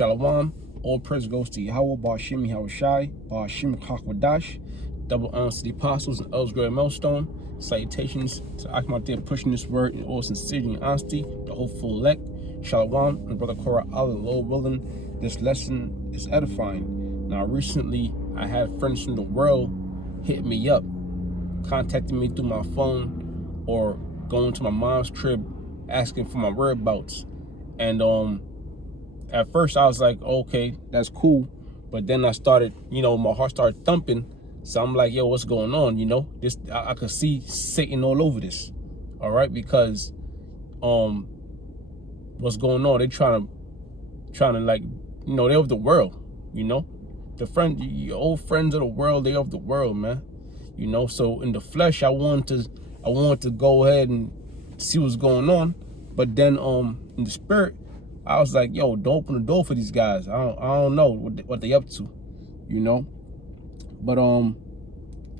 Shalom. All praise goes to Yahweh, Ba'ashim Yahushai, Ba'ashim Hakwadash, double honors to the apostles and elders, great millstone. Salutations to Akim out there pushing this word in all sincerity and honesty, the hopeful elect. Shalom, and Brother Korah Allah, Lord willing, this lesson is edifying. Now, recently, I had friends from the world hit me up, contacting me through my phone or going to my mom's crib, asking for my whereabouts. And at first I was like, okay, that's cool. But then I started, my heart started thumping. So I'm like, yo, what's going on? This I could see Satan all over this. All right, because what's going on? They trying to like, they're of the world, your old friends of the world, they're of the world, man. So in the flesh, I wanted to go ahead and see what's going on. But then in the spirit, I was like, yo, don't open the door for these guys. I don't know what they up to, But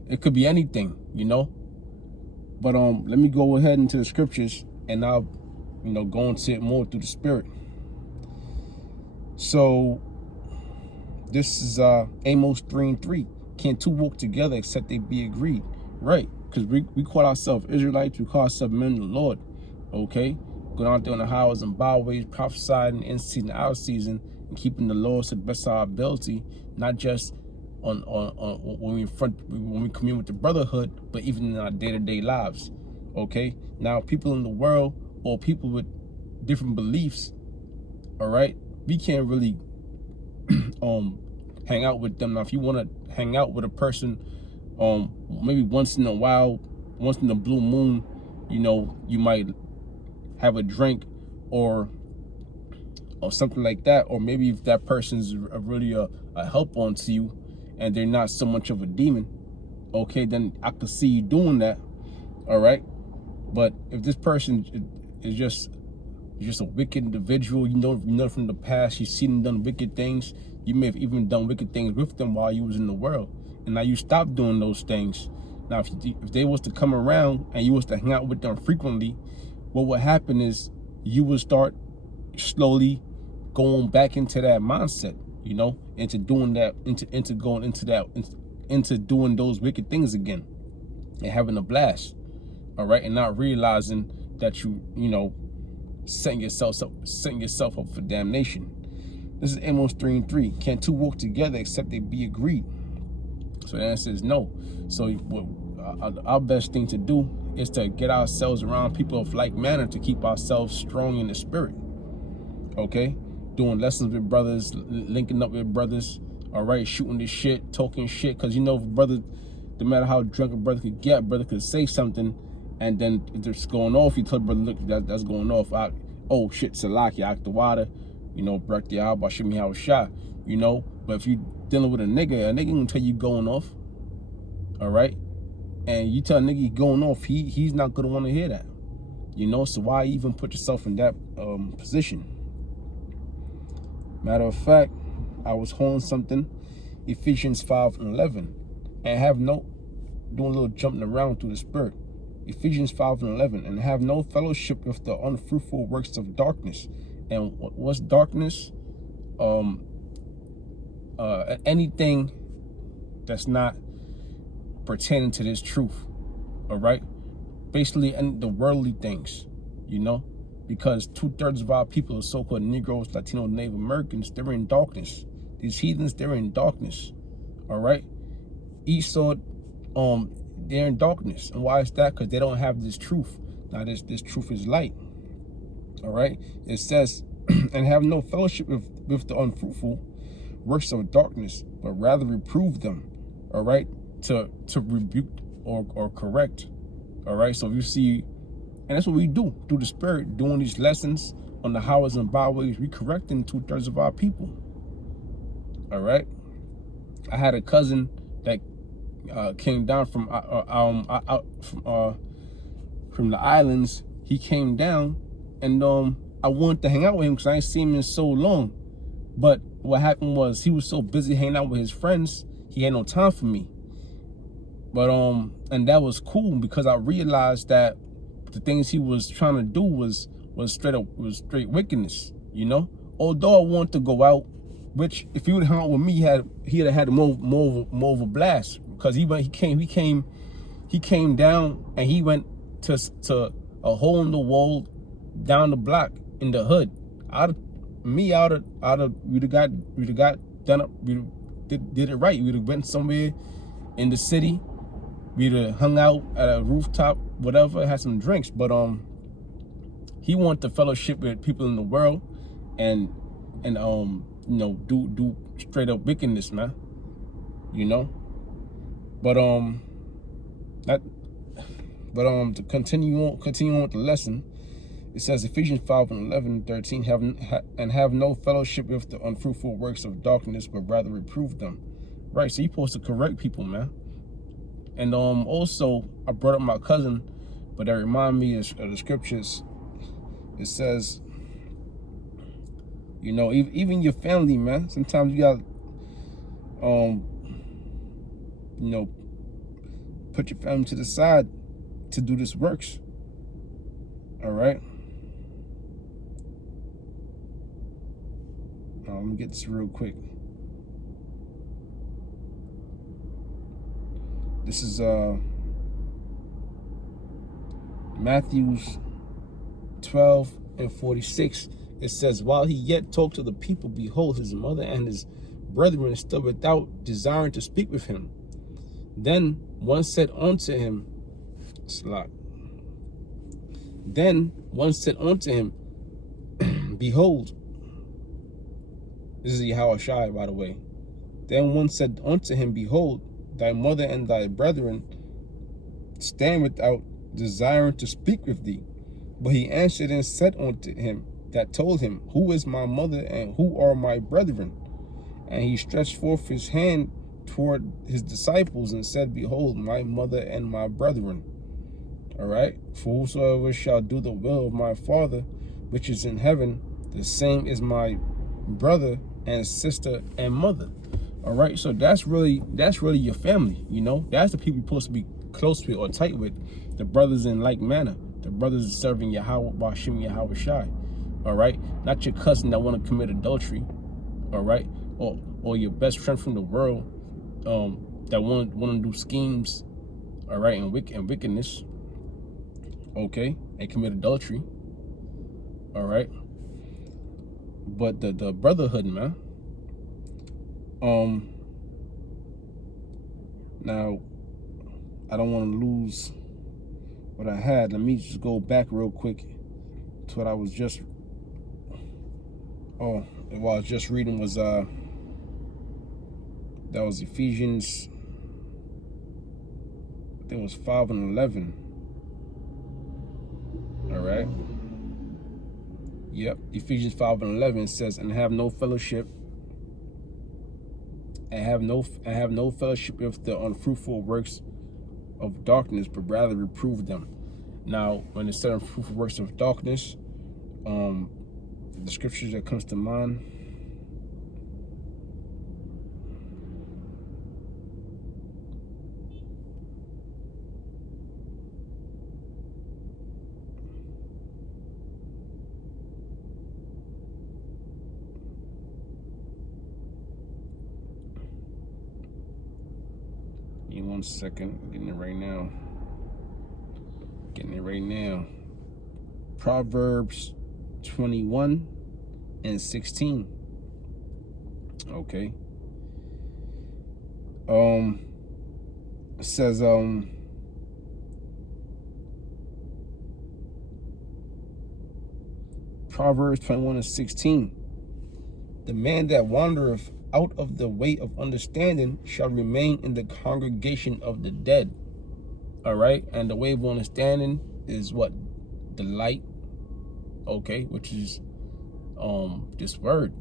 it could be anything, But let me go ahead into the scriptures and I'll, go into it more through the spirit. So this is Amos 3:3. Can two walk together except they be agreed? Right, because we call ourselves Israelites, we call ourselves men of the Lord, okay? Going out there on the highways and byways, prophesying in season, out season, and keeping the laws to the best of our ability, not just on when we commune with the brotherhood, but even in our day-to-day lives. Okay, now people in the world or people with different beliefs, all right, we can't really hang out with them. Now, if you want to hang out with a person, maybe once in a while, once in the blue moon, you might have a drink or something like that, or maybe if that person's really a help on to you and they're not so much of a demon, okay, then I could see you doing that, all right? But if this person is just a wicked individual, you know from the past, you've seen them done wicked things, you may have even done wicked things with them while you was in the world, and now you stopped doing those things. Now, if they was to come around and you was to hang out with them frequently, what would happen is you would start slowly going back into that mindset, into doing that, into doing those wicked things again and having a blast, all right, and not realizing that setting yourself up for damnation. This is Amos 3:3. Can two walk together except they be agreed? So the answer is no. So our best thing to do is to get ourselves around people of like manner to keep ourselves strong in the spirit. Okay? Doing lessons with brothers, linking up with brothers, all right, shooting the shit, talking shit, because brother, no matter how drunk a brother could get, brother could say something and then it's going off. You tell brother, look, that's going off. Oh shit, Salaki, out the water, break the out, Ba'ashim Yahushai, But if you dealing with a nigga gonna tell you going off, all right? And you tell a nigga you going off, he's not gonna want to hear that, So why even put yourself in that position? Matter of fact, I was holding something, Ephesians 5:11, and doing a little jumping around through the spirit. Ephesians 5:11, and have no fellowship with the unfruitful works of darkness. And what's darkness? Anything that's not pertaining to this truth, all right? Basically, and the worldly things, because 2/3 of our people are so-called Negroes, Latino, Native Americans, they're in darkness. These heathens, they're in darkness, all right? Esau, they're in darkness. And why is that? Because they don't have this truth. Now, this truth is light, all right? It says, and have no fellowship with the unfruitful works of darkness, but rather reprove them, all right, to rebuke or correct, all right? So if you see, and that's what we do through the spirit, doing these lessons on the highways and byways, we correcting 2/3 of our people, all right? I had a cousin that came down from the islands. He came down, and I wanted to hang out with him because I ain't seen him in so long. But what happened was he was so busy hanging out with his friends, he had no time for me. But and that was cool because I realized that the things he was trying to do was straight wickedness, although I wanted to go out, which if he would have hung out with me, he'd have had more of a blast, because he came down and he went to a hole in the wall down the block in the hood. We'd have got done up. We did it right. We'd have went somewhere in the city. We'd have hung out at a rooftop, whatever, had some drinks. But he wanted to fellowship with people in the world, and do straight up wickedness, man. But to continue on with the lesson, it says Ephesians 5:11-13, have no fellowship with the unfruitful works of darkness, but rather reprove them. Right, so you're supposed to correct people, man. And also, I brought up my cousin, but that reminded me of the scriptures. It says, even your family, man. Sometimes you got, put your family to the side to do this works. All right. Let me get this real quick. This is Matthews 12:46. It says, while he yet talked to the people, behold, his mother and his brethren stood without, desiring to speak with him. Then one said unto him, behold, this is Yahushua, by the way. Then one said unto him, behold, thy mother and thy brethren stand without, desiring to speak with thee. But he answered and said unto him that told him, who is my mother and who are my brethren? And he stretched forth his hand toward his disciples and said, behold, my mother and my brethren. All right. For whosoever shall do the will of my Father, which is in heaven, the same is my brother and sister and mother. All right. So that's really your family. That's the people you're supposed to be close with or tight with. The brothers in like manner. The brothers serving Yahweh, Bashim Yahweh Shai. All right. Not your cousin that want to commit adultery. All right. Or your best friend from the world that want to do schemes. All right. And wickedness. Okay. And commit adultery. All right. But the brotherhood, man. Now, I don't want to lose what I had. Let me just go back real quick to what I was just reading was that was Ephesians, I think it was 5:11. All right. Yep. Ephesians 5:11 says, and have no fellowship with the unfruitful works of darkness, but rather reprove them. Now, when it said unfruitful works of darkness, the scriptures that comes to mind, give me 1 second, I'm getting it right now. Proverbs 21:16. Okay. It says Proverbs 21:16. The man that wandereth out of the way of understanding shall remain in the congregation of the dead. All right. And the way of understanding is what? The light. Okay. Which is this word.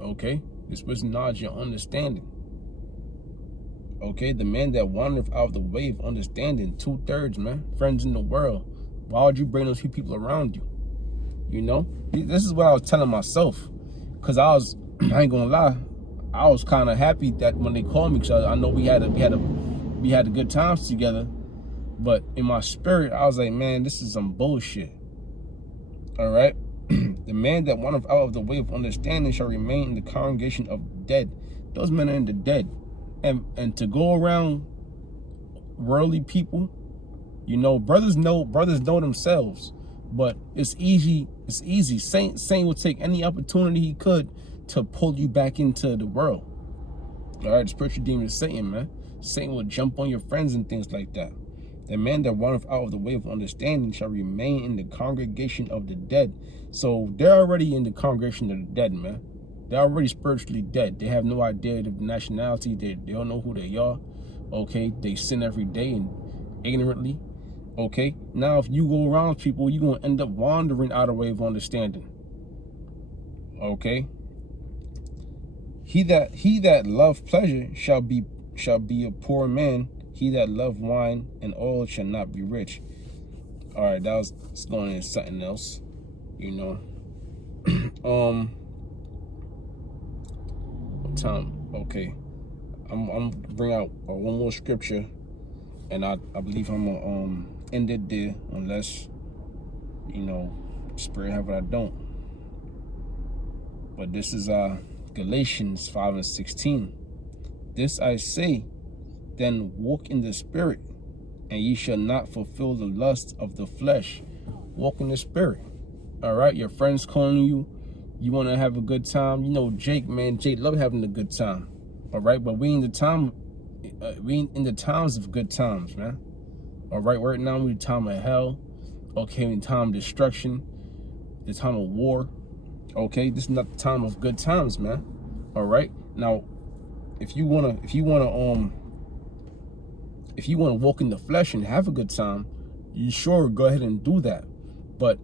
Okay. This was knowledge and understanding. Okay. The man that wandereth out of the way of understanding, 2/3, man. Friends in the world. Why would you bring those few people around you? This is what I was telling myself. Because I ain't gonna lie, I was kind of happy that when they called me, because I know we had a good times together, but in my spirit I was like, man, this is some bullshit. All right. The man that wandereth out of the way of understanding shall remain in the congregation of the dead. Those men are in the dead. And to go around worldly people, you know, brothers know themselves, but it's easy. Saint will take any opportunity he could to pull you back into the world. All right, the spiritual demon is Satan, man. Satan will jump on your friends and things like that. The man that wandereth out of the way of understanding shall remain in the congregation of the dead. So they're already in the congregation of the dead, man. They're already spiritually dead. They have no idea of the nationality. They don't know who they are. Okay, they sin every day and ignorantly. Okay, now if you go around people, you're going to end up wandering out of the way of understanding. Okay. He that love pleasure shall be a poor man. He that love wine and oil shall not be rich. All right, it's going into something else, you know. What time? Okay, I'm bring out one more scripture, and I believe I'm gonna end it there, unless, you know, Spirit have it, I don't. But this is Galatians 5:16. This I say, then walk in the Spirit, and ye shall not fulfill the lust of the flesh. Walk in the Spirit. All right, your friends calling you, you want to have a good time. You know, Jake, man, Jake love having a good time. All right, but we in the times of good times, man. All right, right now we in the time of hell. Okay, in time of destruction, the time of war. Okay, this is not the time of good times, man. All right, now, if you wanna walk in the flesh and have a good time, you sure go ahead and do that. But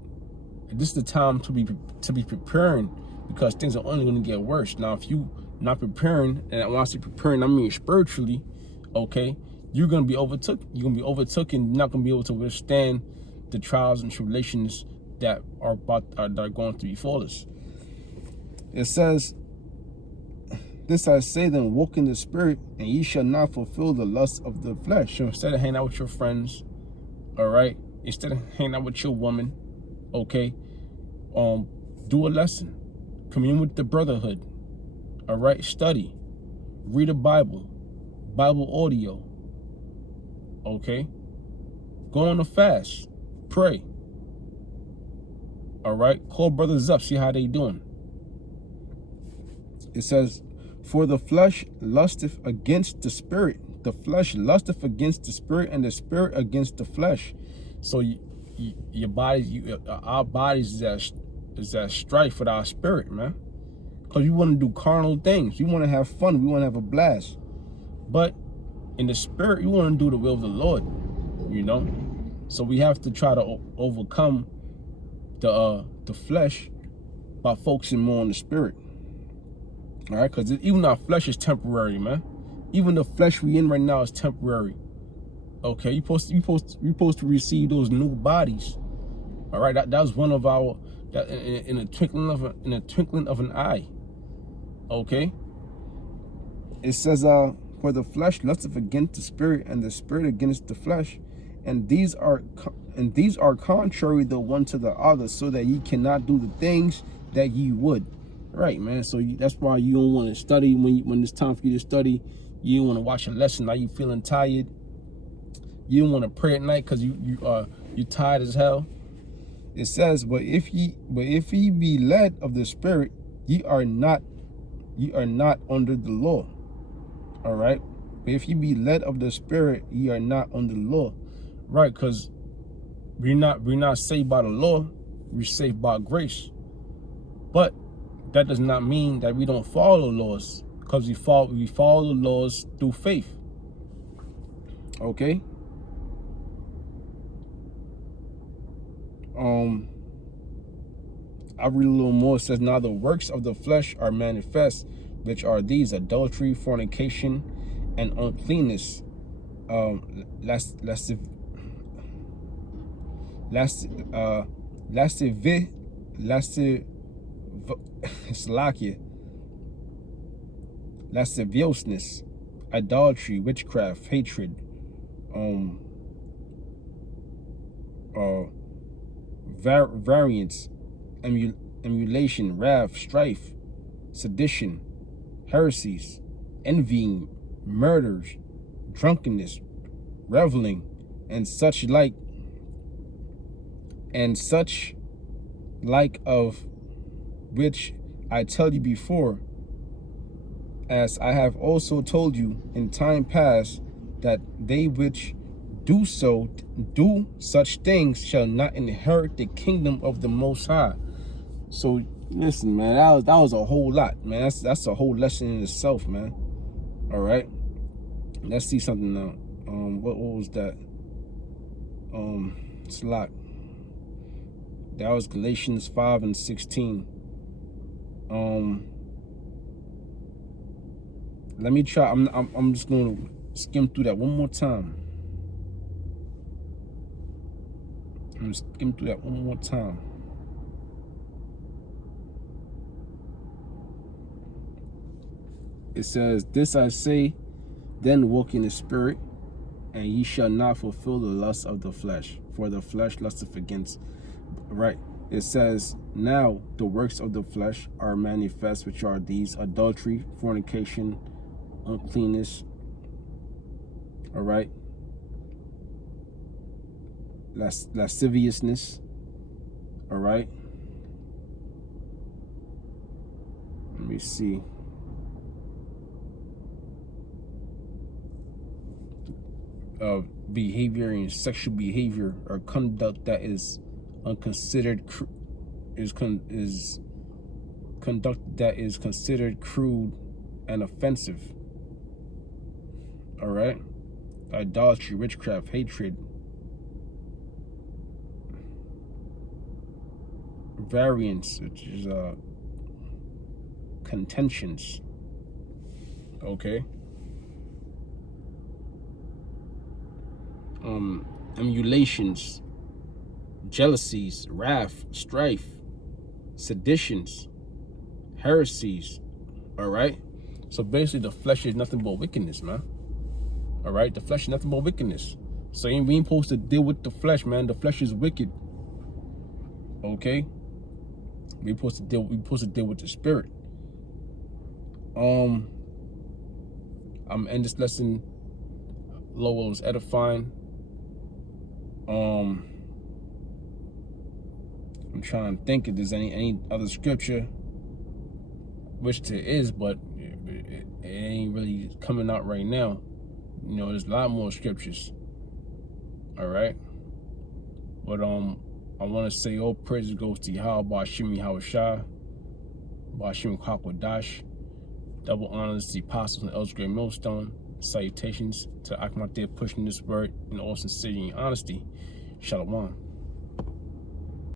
this is the time to be preparing, because things are only going to get worse. Now, if you not preparing, and when I say preparing, I mean spiritually, okay, you're going to be overtook. You're going to be overtaken. You're not going to be able to withstand the trials and tribulations that are going to befall us. It says, this I say, then walk in the Spirit, and ye shall not fulfill the lust of the flesh. So instead of hanging out with your friends, all right, instead of hanging out with your woman, okay, do a lesson, commune with the brotherhood, all right, study, read a Bible audio, okay, go on a fast, pray, all right, call brothers up, see how they doing. It says, for the flesh lusteth against the Spirit. The flesh lusteth against the Spirit, and the Spirit against the flesh. So your body, our bodies is at strife with our spirit, man. Because we want to do carnal things. We want to have fun. We want to have a blast. But in the Spirit, you want to do the will of the Lord, you know. So we have to try to overcome the flesh by focusing more on the Spirit. All right, because even our flesh is temporary, man. Even the flesh we in right now is temporary. Okay, you supposed to receive those new bodies. All right, that was one of our in a twinkling of an eye. Okay. It says, for the flesh lusteth against the Spirit, and the Spirit against the flesh, and these are contrary the one to the other, so that ye cannot do the things that ye would. Right, man. So that's why you don't want to study when it's time for you to study. You don't want to watch a lesson. Now you feeling tired. You don't want to pray at night because you're tired as hell. It says, but if ye be led of the Spirit, ye are not under the law. All right. But if ye be led of the Spirit, ye are not under the law. Right, because we're not saved by the law. We're saved by grace. But that does not mean that we don't follow the laws, because we follow the laws through faith. Okay. I read a little more. It says, now the works of the flesh are manifest, which are these: adultery, fornication, and uncleanness, lasciviousness, idolatry, witchcraft, hatred, variance, emulation, wrath, strife, sedition, heresies, envying, murders, drunkenness, reveling, and such like of which I tell you before, as I have also told you in time past, that they which do such things shall not inherit the kingdom of the Most High. So listen, man, that was a whole lot, man. That's a whole lesson in itself, man. All right, let's see something now. What was that? Slack. That was Galatians 5:16. Let me try. I'm just going to skim through that one more time. It says, "This I say, then walk in the Spirit, and ye shall not fulfill the lust of the flesh. For the flesh lusteth against," right? It says, "Now the works of the flesh are manifest, which are these: adultery, fornication, uncleanness," all right, lasciviousness, all right. Let me see. Behavior and sexual behavior or conduct that is unconsidered conduct that is considered crude and offensive. All right, idolatry, witchcraft, hatred, variance, which is contentions. Okay. Emulations, jealousies, wrath, strife, seditions, heresies. All right. So basically, the flesh is nothing but wickedness, man. All right, the flesh is nothing but wickedness. So we ain't supposed to deal with the flesh, man. The flesh is wicked. Okay. We supposed to deal with the spirit. I'm end this lesson. Lowell was edifying. I'm trying to think if there's any other scripture, which there is, but it ain't really coming out right now. You know, there's a lot more scriptures. All right, but I want to say all praises goes to Yahweh Bashim Yahushua, Bashim Hakwadash. Double honors to the apostles and elders, great millstone. Salutations to Akmat there pushing this word in all sincerity and honesty. Shalom.